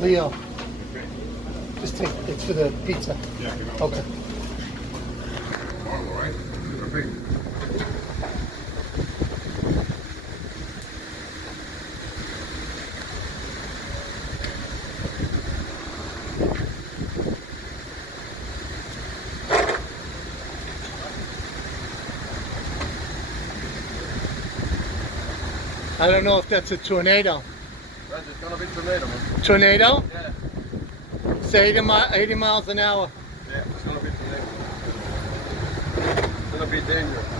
Leo. Okay. Just take it for the pizza. Yeah, Okay. All right. Perfect. I don't know if that's a tornado. Right, it's gonna be tornado, man. Tornado? Yeah. Say 80 miles an hour. Yeah, it's gonna be tornado. It's gonna be dangerous.